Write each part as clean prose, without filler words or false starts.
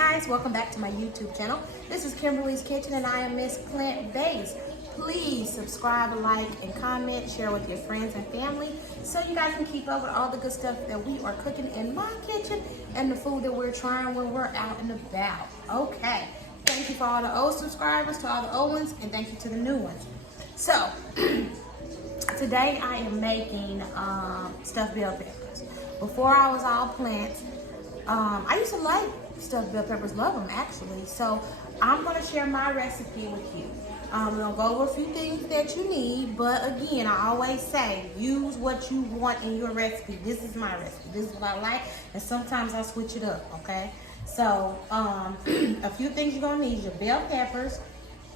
guys, welcome back to my YouTube channel. This is Kimberly's Kitchen and I am Miss Plant Based. Please subscribe, like, and comment, share with your friends and family so you guys can keep up with all the good stuff that we are cooking in my kitchen and the food that we're trying when we're out and about. Okay, thank you for all the old subscribers, to all the old ones, and thank you to the new ones. So, today I am making stuffed bell peppers. Before I was all plants, I used to like stuffed bell peppers, love them actually. So I'm gonna share my recipe with you. We're gonna go over a few things that you need, but again, I always say, use what you want in your recipe. This is my recipe, this is what I like, and sometimes I switch it up, okay? So, a few things you're gonna need is your bell peppers,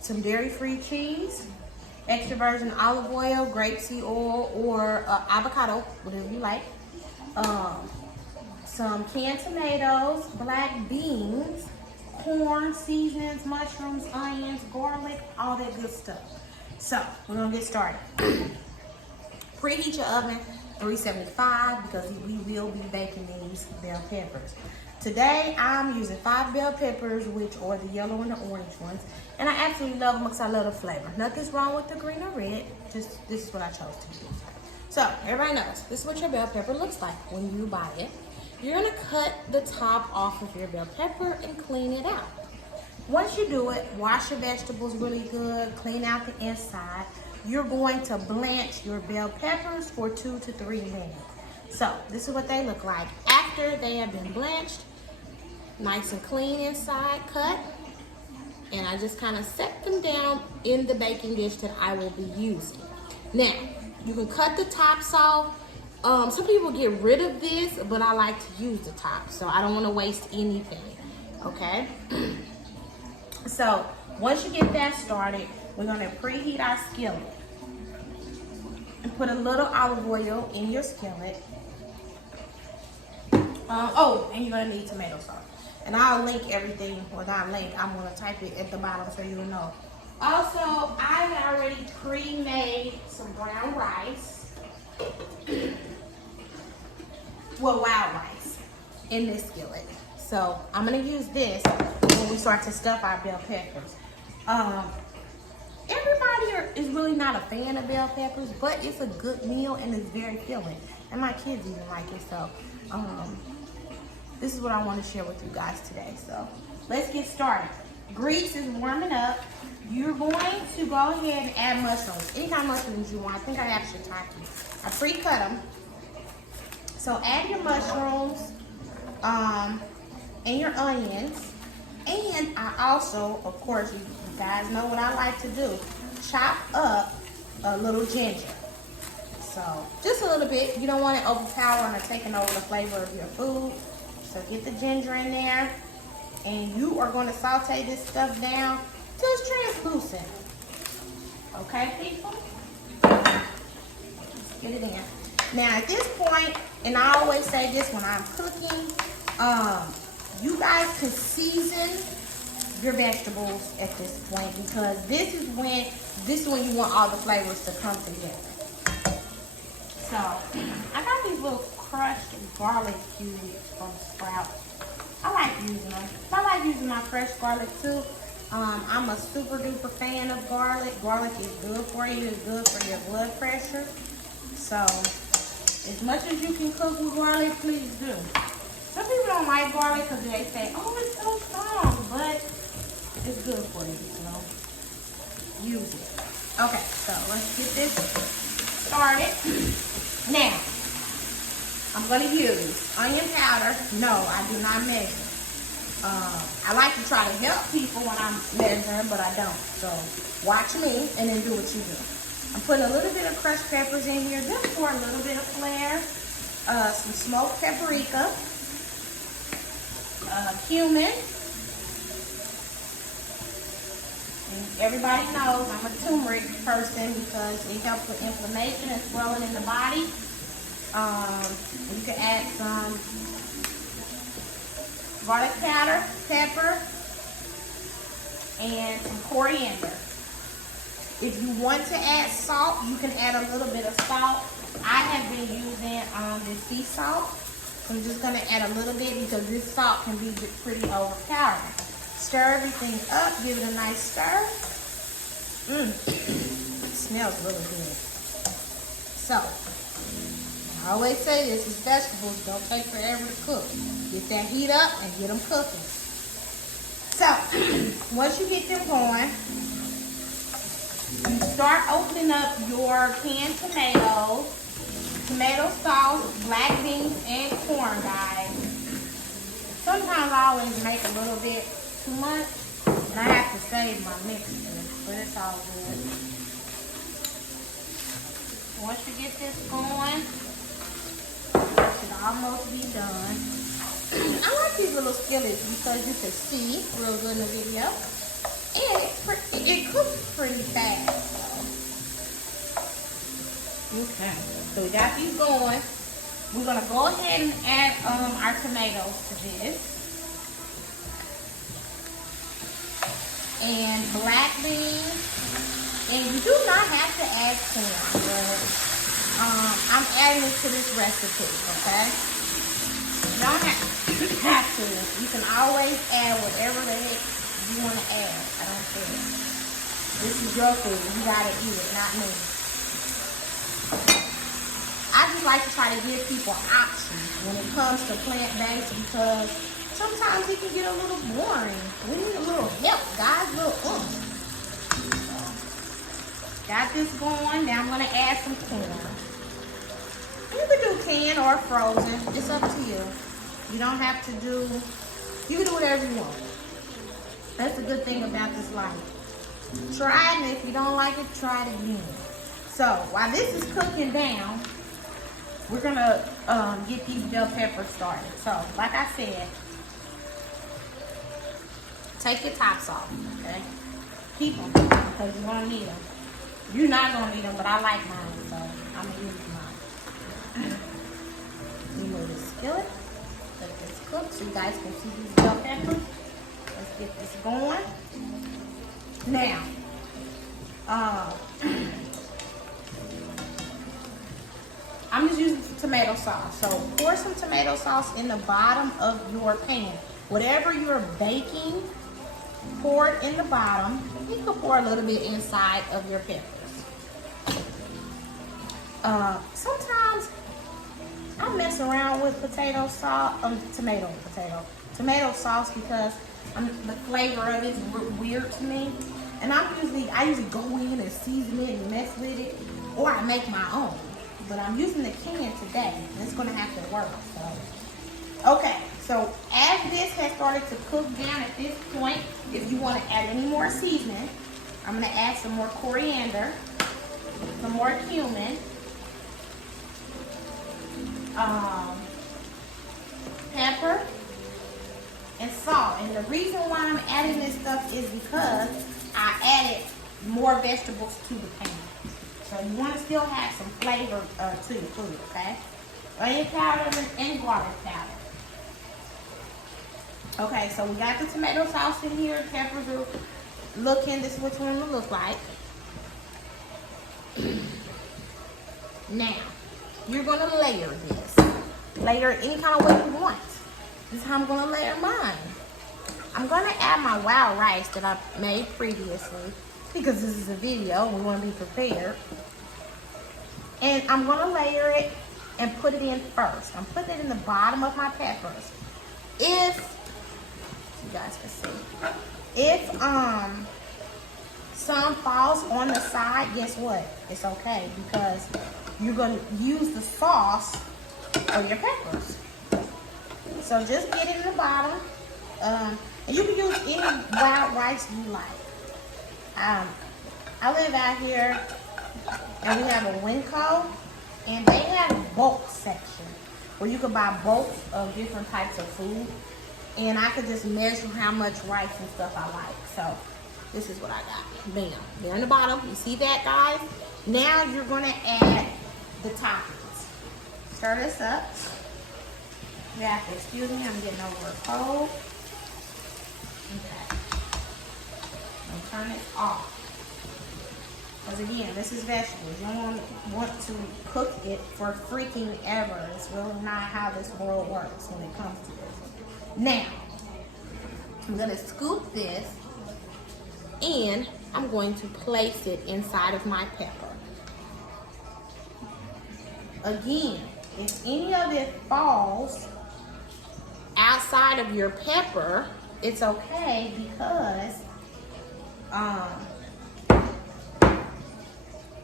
some dairy-free cheese, extra virgin olive oil, grapeseed oil, or avocado, whatever you like. Some canned tomatoes, black beans, corn, seasonings, mushrooms, onions, garlic, all that good stuff. So we're gonna get started. Preheat your oven 375 because we will be baking these bell peppers. Today I'm using 5 bell peppers, which are the yellow and the orange ones, and I absolutely love them because I love the flavor. Nothing's wrong with the green or red, just this is what I chose to use. So everybody knows this is what your bell pepper looks like when you buy it. You're gonna cut the top off of your bell pepper and clean it out. Once you do it, wash your vegetables really good, clean out the inside. You're going to blanch your bell peppers for 2 to 3 minutes. So this is what they look like after they have been blanched. Nice and clean inside, cut. And I just kind of set them down in the baking dish that I will be using. Now, you can cut the tops off. Some people get rid of this, but I like to use the top, so I don't want to waste anything, okay? So, once you get that started, we're going to preheat our skillet. And put a little olive oil in your skillet. And you're going to need tomato sauce. And I'll link everything, well not link, I'm going to type it at the bottom so you'll know. Also, I have already pre-made some brown rice. Well, wild rice in this skillet. So I'm gonna use this when we start to stuff our bell peppers. Everybody is really not a fan of bell peppers, but it's a good meal and it's very filling. And my kids even like it. So this is what I want to share with you guys today. So let's get started. Grease is warming up. You're going to go ahead and add mushrooms. Any kind of mushrooms you want. I think I actually taught you. I pre-cut them. So add your mushrooms and your onions. And I also, of course, you guys know what I like to do. Chop up a little ginger. So just a little bit. You don't want it overpowering or taking over the flavor of your food. So get the ginger in there. And you are going to saute this stuff down till it's translucent. Okay, people? Let's get it in. Now, at this point, and I always say this when I'm cooking, you guys can season your vegetables at this point because this is when you want all the flavors to come together. So, I got these little crushed garlic cubes from Sprouts. I like using them. I like using my fresh garlic too. I'm a super duper fan of garlic. Garlic is good for you. It's good for your blood pressure. So, as much as you can cook with garlic, please do. Some people don't like garlic because they say, oh, it's so strong, but it's good for you, so use it. Okay, so let's get this started. Now, I'm going to use onion powder. No, I do not measure. I like to try to help people when I'm measuring, but I don't. So watch me and then do what you do. I'm putting a little bit of crushed peppers in here just for a little bit of flair. Some smoked paprika. Cumin. And everybody knows I'm a turmeric person because it helps with inflammation and swelling in the body. You can add some garlic powder, pepper, and some coriander. If you want to add salt, you can add a little bit of salt. I have been using the sea salt. I'm just gonna add a little bit because this salt can be pretty overpowering. Stir everything up, give it a nice stir. It smells really good. So, I always say this, is vegetables don't take forever to cook. Get that heat up and get them cooking. So, once you get them going, you start opening up your canned tomatoes, tomato sauce, black beans, and corn, guys. Sometimes I always make a little bit too much, and I have to save my mixture, but it's all good. Once you get this going, it should almost be done. I like these little skillets because you can see real good in the video. And it cooks pretty fast. Okay, so we got these going. We're gonna go ahead and add our tomatoes to this. And black beans. And you do not have to add corn, but I'm adding it to this recipe, okay? You don't have to. You can always add whatever the heck you want to add. I don't care. This is your food. You gotta eat it, not me. I just like to try to give people options when it comes to plant-based because sometimes it can get a little boring. We need a little help, guys. A little Got this going. Now I'm gonna add some corn. You can do canned or frozen. It's up to you. You don't have to do. You can do whatever you want. That's the good thing about this life. Try it, and if you don't like it, try it again. So, while this is cooking down, we're gonna get these bell peppers started. So, like I said, take your tops off, okay? Keep them, because you're gonna need them. You're not gonna need them, but I like mine, so I'm gonna use mine. Remove the skillet, let this cook so you guys can see these bell peppers. Let's get this going. Now, I'm just using tomato sauce. So pour some tomato sauce in the bottom of your pan. Whatever you're baking, pour it in the bottom. You can pour a little bit inside of your peppers. Sometimes I mess around with tomato sauce because the flavor of it is weird to me. And I usually go in and season it and mess with it, or I make my own. But I'm using the can today. It's gonna have to work. So, okay. So as this has started to cook down at this point, if you want to add any more seasoning, I'm gonna add some more coriander, some more cumin, pepper, and salt. And the reason why I'm adding this stuff is because I added more vegetables to the pan. So you want to still have some flavor to your food, okay? Onion powder and garlic powder. Okay, so we got the tomato sauce in here. Peppers are looking. This is what you want to look like. Now, you're going to layer this. Layer it any kind of way you want. This is how I'm going to layer mine. I'm going to add my wild rice that I made previously because this is a video and we want to be prepared. And I'm going to layer it and put it in first. I'm putting it in the bottom of my peppers. If, you guys can see, if some falls on the side, guess what? It's okay because you're going to use the sauce for your peppers. So just get it in the bottom. And you can use any wild rice you like. I live out here and we have a Winco, and they have a bulk section where you can buy bulks of different types of food. And I could just measure how much rice and stuff I like. So this is what I got. Bam. There in the bottom. You see that, guys? Now you're going to add the toppings. Stir this up. You have to excuse me, I'm getting over a cold. Okay. I'm turn it off. Because again, this is vegetables. You don't want to cook it for freaking ever. It's really not how this world works when it comes to this. Now, I'm gonna scoop this and I'm going to place it inside of my pepper. Again, if any of it falls outside of your pepper, it's okay because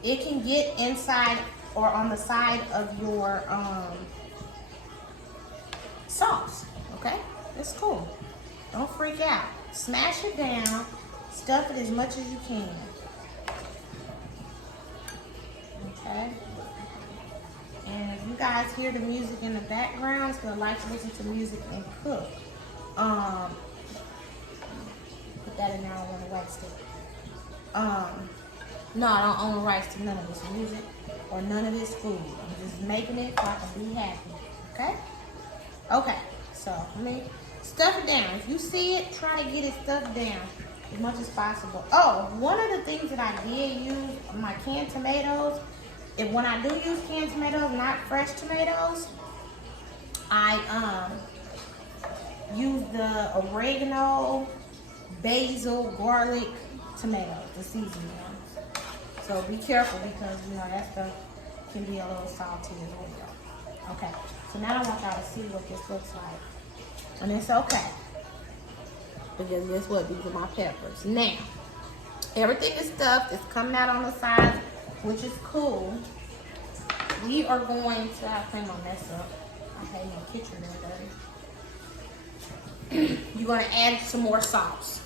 it can get inside or on the side of your sauce, okay? It's cool. Don't freak out. Smash it down, stuff it as much as you can, okay? And if you guys hear the music in the background, it's gonna like to listen to music and cook. Put that in there, I don't want to waste it. No, I don't own the rights to none of this music or none of this food. I'm just making it so I can be happy, okay? Okay, so let me stuff it down. If you see it, try to get it stuffed down as much as possible. Oh, one of the things that I did use, my canned tomatoes, when I do use canned tomatoes, not fresh tomatoes, I use the oregano, basil, garlic tomatoes, the seasoned ones. So be careful because you know that stuff can be a little salty as well. Okay, so now I want y'all to see what this looks like. And it's okay. Because guess what? These are my peppers. Now, everything is stuffed. It's coming out on the sides, which is cool. We are going to, I clean my mess up. I hate my kitchen dirty. You're going to add some more sauce.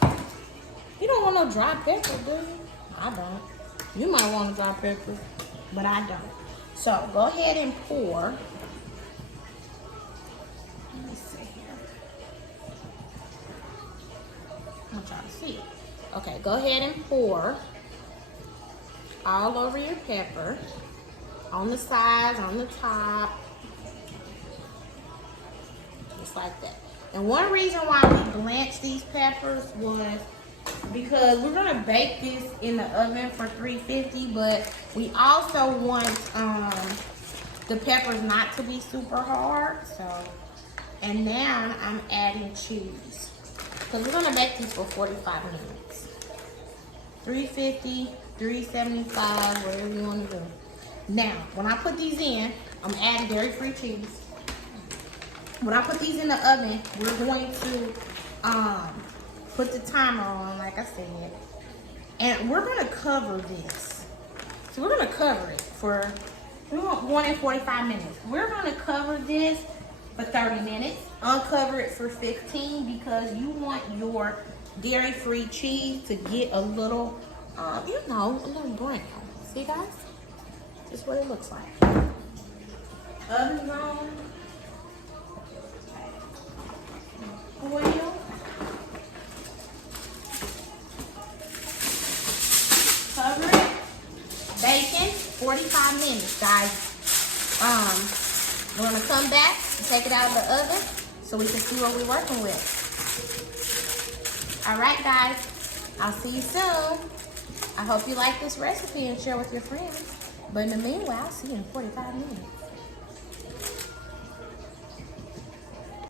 You don't want no dry pepper, do you? I don't. You might want a dry pepper, but I don't. So go ahead and pour. Let me see here. I want y'all to see it. Okay, go ahead and pour all over your pepper. On the sides, on the top. Just like that. And one reason why we blanched these peppers was because we're gonna bake this in the oven for 350, but we also want the peppers not to be super hard. So, and now I'm adding cheese because we're gonna bake these for 45 minutes. 350, 375, whatever you want to do. Now, when I put these in, I'm adding dairy-free cheese. When I put these in the oven, we're going to put the timer on, like I said, and we're gonna cover this. So we're gonna cover it for, we want 1 and 45 minutes. We're gonna cover this for 30 minutes, uncover it for 15 because you want your dairy-free cheese to get a little, you know, a little brown. See, guys? This is what it looks like. Oven's on. Oil. Cover it. Bacon, 45 minutes, guys. We're gonna come back and take it out of the oven so we can see what we're working with. All right, guys. I'll see you soon. I hope you like this recipe and share with your friends. But in the meanwhile, I'll see you in 45 minutes.